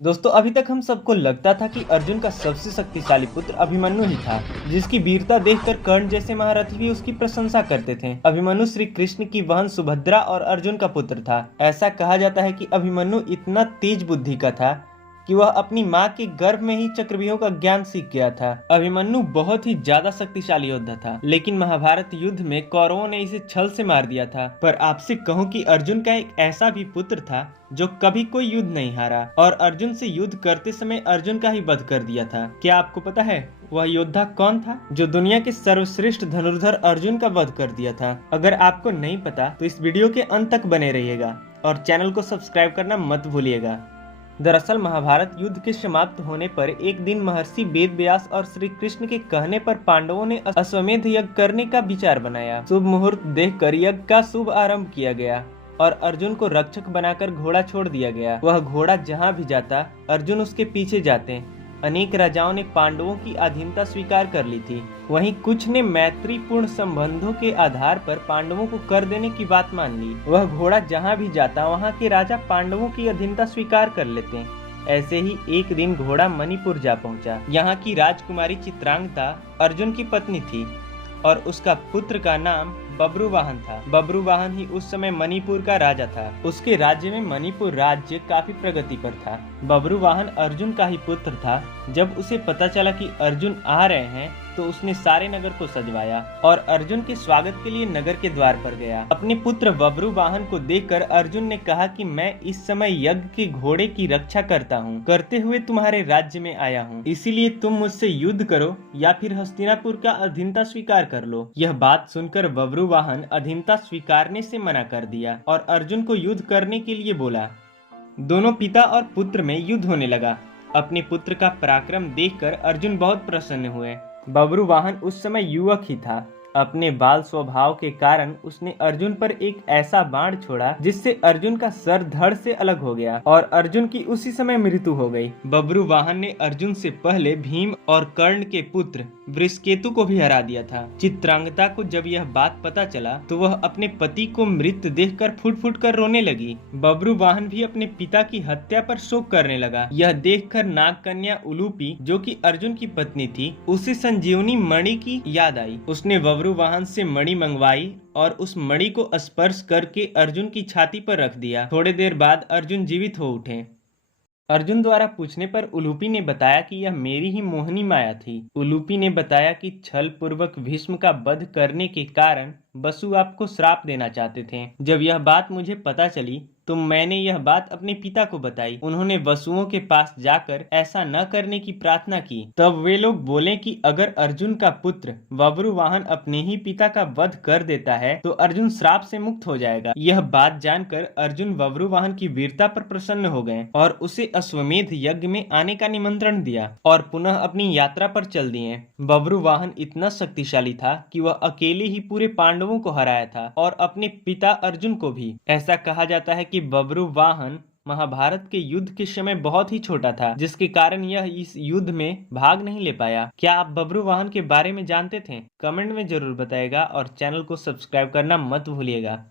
दोस्तों अभी तक हम सबको लगता था कि अर्जुन का सबसे शक्तिशाली पुत्र अभिमन्यु ही था, जिसकी वीरता देखकर कर्ण जैसे महारथी भी उसकी प्रशंसा करते थे। अभिमन्यु श्री कृष्ण की बहन सुभद्रा और अर्जुन का पुत्र था। ऐसा कहा जाता है कि अभिमन्यु इतना तेज बुद्धि का था कि वह अपनी मां के गर्भ में ही चक्रव्यूह का ज्ञान सीख गया था। अभिमन्यु बहुत ही ज्यादा शक्तिशाली योद्धा था, लेकिन महाभारत युद्ध में कौरवों ने इसे छल से मार दिया था। पर आपसे कहूं कि अर्जुन का एक ऐसा भी पुत्र था जो कभी कोई युद्ध नहीं हारा और अर्जुन से युद्ध करते समय अर्जुन का ही वध कर दिया था। क्या आपको पता है वह योद्धा कौन था जो दुनिया के सर्वश्रेष्ठ धनुर्धर अर्जुन का वध कर दिया था? अगर आपको नहीं पता तो इस वीडियो के अंत तक बने रहिएगा और चैनल को सब्सक्राइब करना मत भूलिएगा। दरअसल महाभारत युद्ध के समाप्त होने पर एक दिन महर्षि वेद व्यास और श्री कृष्ण के कहने पर पांडवों ने अश्वमेध यज्ञ करने का विचार बनाया। शुभ मुहूर्त देखकर यज्ञ का शुभ आरंभ किया गया और अर्जुन को रक्षक बनाकर घोड़ा छोड़ दिया गया। वह घोड़ा जहाँ भी जाता अर्जुन उसके पीछे जाते। अनेक राजाओं ने पांडवों की अधीनता स्वीकार कर ली थी, वहीं कुछ ने मैत्रीपूर्ण संबंधों के आधार पर पांडवों को कर देने की बात मान ली। वह घोड़ा जहां भी जाता वहां के राजा पांडवों की अधीनता स्वीकार कर लेते। ऐसे ही एक दिन घोड़ा मणिपुर जा पहुंचा। यहाँ की राजकुमारी चित्रांगदा अर्जुन की पत्नी थी और उसका पुत्र का नाम बब्रुवाहन था। बब्रुवाहन ही उस समय मणिपुर का राजा था। उसके राज्य में मणिपुर राज्य काफी प्रगति पर था। बब्रुवाहन अर्जुन का ही पुत्र था। जब उसे पता चला कि अर्जुन आ रहे हैं तो उसने सारे नगर को सजवाया और अर्जुन के स्वागत के लिए नगर के द्वार पर गया। अपने पुत्र बब्रुवाहन को देखकर अर्जुन ने कहा कि मैं इस समय यज्ञ के घोड़े की रक्षा करता हूँ, करते हुए तुम्हारे राज्य में आया हूँ, इसीलिए तुम मुझसे युद्ध करो या फिर हस्तिनापुर का अधीनता स्वीकार कर लो। यह बात सुनकर बब्रुवाहन अधीनता स्वीकारने से मना कर दिया और अर्जुन को युद्ध करने के लिए बोला। दोनों पिता और पुत्र में युद्ध होने लगा। अपने पुत्र का पराक्रम देखकर अर्जुन बहुत प्रसन्न हुए। बब्रुवाहन उस समय युवक ही था। अपने बाल स्वभाव के कारण उसने अर्जुन पर एक ऐसा बाण छोड़ा जिससे अर्जुन का सर धड़ से अलग हो गया और अर्जुन की उसी समय मृत्यु हो गई। बब्रुवाहन ने अर्जुन से पहले भीम और कर्ण के पुत्र वृषकेतु को भी हरा दिया था। चित्रांगदा को जब यह बात पता चला तो वह अपने पति को मृत देखकर फुट फुट कर रोने लगी। बब्रुवाहन भी अपने पिता की हत्या पर शोक करने लगा। यह देखकर नाग कन्या उलूपी, जो कि अर्जुन की पत्नी थी, उसे संजीवनी मणि की याद आई। उसने बब्रुवाहन से मणि मंगवाई और उस मणि को स्पर्श करके अर्जुन की छाती पर रख दिया। थोड़ी देर बाद अर्जुन जीवित हो उठे। अर्जुन द्वारा पूछने पर उलूपी ने बताया कि यह मेरी ही मोहिनी माया थी। उलूपी ने बताया कि छल पूर्वक भीष्म का वध करने के कारण वसु आपको श्राप देना चाहते थे। जब यह बात मुझे पता चली तो मैंने यह बात अपने पिता को बताई। उन्होंने वसुओं के पास जाकर ऐसा न करने की प्रार्थना की। तब वे लोग बोले कि अगर अर्जुन का पुत्र बब्रुवाहन अपने ही पिता का वध कर देता है तो अर्जुन श्राप से मुक्त हो जाएगा। यह बात जानकर अर्जुन बब्रुवाहन की वीरता पर प्रसन्न हो गए और उसे अश्वमेध यज्ञ में आने का निमंत्रण दिया और पुनः अपनी यात्रा पर चल दिए। बब्रुवाहन इतना शक्तिशाली था कि वह अकेले ही पूरे पांडवों को हराया था और अपने पिता अर्जुन को भी। ऐसा कहा जाता है कि बब्रुवाहन महाभारत के युद्ध के समय बहुत ही छोटा था, जिसके कारण यह इस युद्ध में भाग नहीं ले पाया। क्या आप बब्रुवाहन के बारे में जानते थे? कमेंट में जरूर बताइएगा और चैनल को सब्सक्राइब करना मत भूलिएगा।